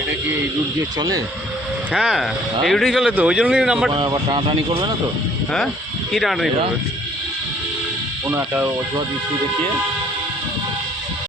গাড়িটা কি এই রুট দিয়ে চলে? হ্যাঁ এই রুটেই চলে তো, ওই জন্যই নাম্বার। আবার টানাটানি করবে না তো? হ্যাঁ কি টানাটানি করবে? কোনো একটা অজুহাত ইস্যু দেখিয়ে